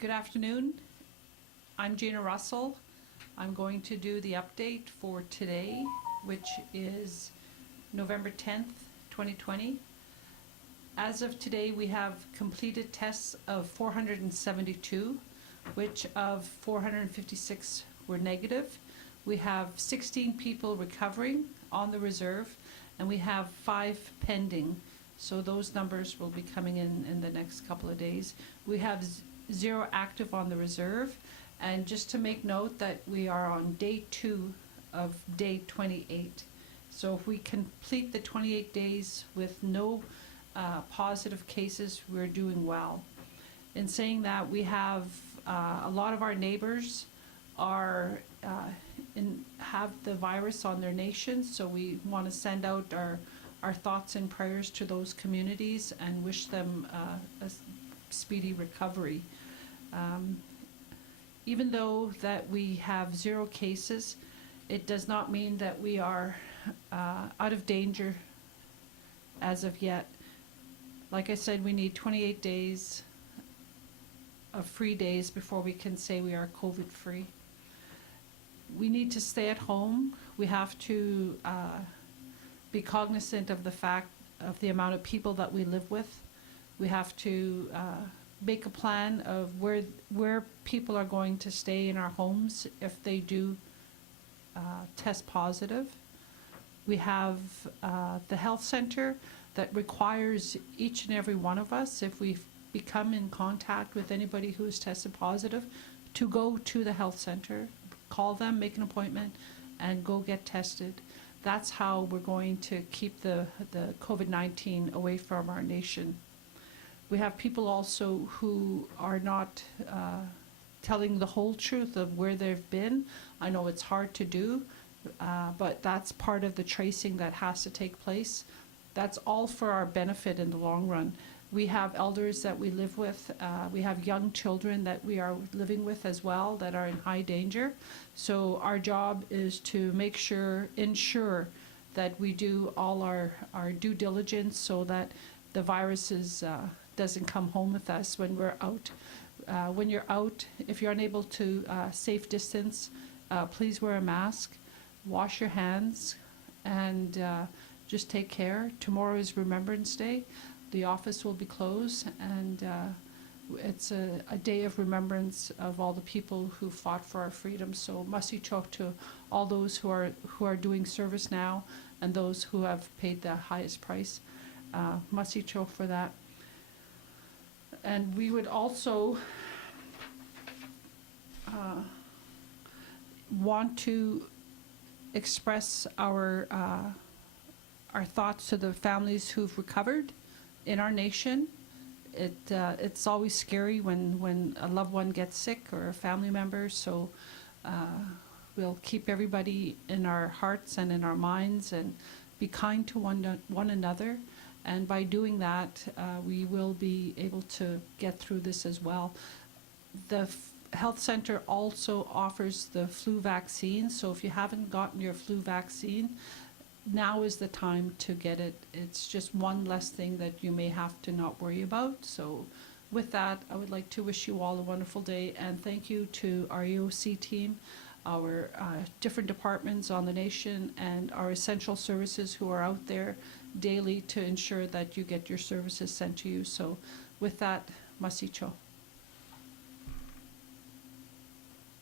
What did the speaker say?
Good afternoon. I'm Gina Russell. I'm going to do the update for today, which is November 10th, 2020. As of today, we have completed tests of 472, which of 456 were negative. We have 16 people recovering on the reserve, and we have 5 pending. So those numbers will be coming in the next couple of days. We have 0 active on the reserve, and just to make note that we are on day 2 of day 28. So if we complete the 28 days with no positive cases, we're doing well. In saying that, we have a lot of our neighbors are have the virus on their nation, so we want to send out our thoughts and prayers to those communities and wish them a speedy recovery. Even though that we have 0 cases, it does not mean that we are out of danger as of yet. Like I said, we need 28 days of free days before we can say we are COVID-free. We need to stay at home. We have to be cognizant of the fact of the amount of people that we live with. We have to make a plan of where people are going to stay in our homes if they do test positive. We have the health center that requires each and every one of us, if we become in contact with anybody who is tested positive, to go to the health center, call them, make an appointment, and go get tested. That's how we're going to keep the COVID-19 away from our nation. We have people also who are not telling the whole truth of where they've been. I know it's hard to do, but that's part of the tracing that has to take place. That's all for our benefit in the long run. We have elders that we live with. We have young children that we are living with as well that are in high danger. So our job is to ensure that we do all our due diligence so that the virus doesn't come home with us when we're out. When you're out, if you're unable to safe distance, please wear a mask, wash your hands, and just take care. Tomorrow is Remembrance Day. The office will be closed, and it's a day of remembrance of all the people who fought for our freedom. So masi chok to all those who are doing service now and those who have paid the highest price. Masi chok for that. And we would also want to express our thoughts to the families who've recovered in our nation. It's always scary when a loved one gets sick or a family member, so we'll keep everybody in our hearts and in our minds and be kind to one another. And by doing that, we will be able to get through this as well. The health center also offers the flu vaccine, so if you haven't gotten your flu vaccine, now is the time to get it. It's just one less thing that you may have to not worry about. So with that, I would like to wish you all a wonderful day, and thank you to our EOC team, our different departments on the nation, and our essential services who are out there daily to ensure that you get your services sent to you. So with that, masicho.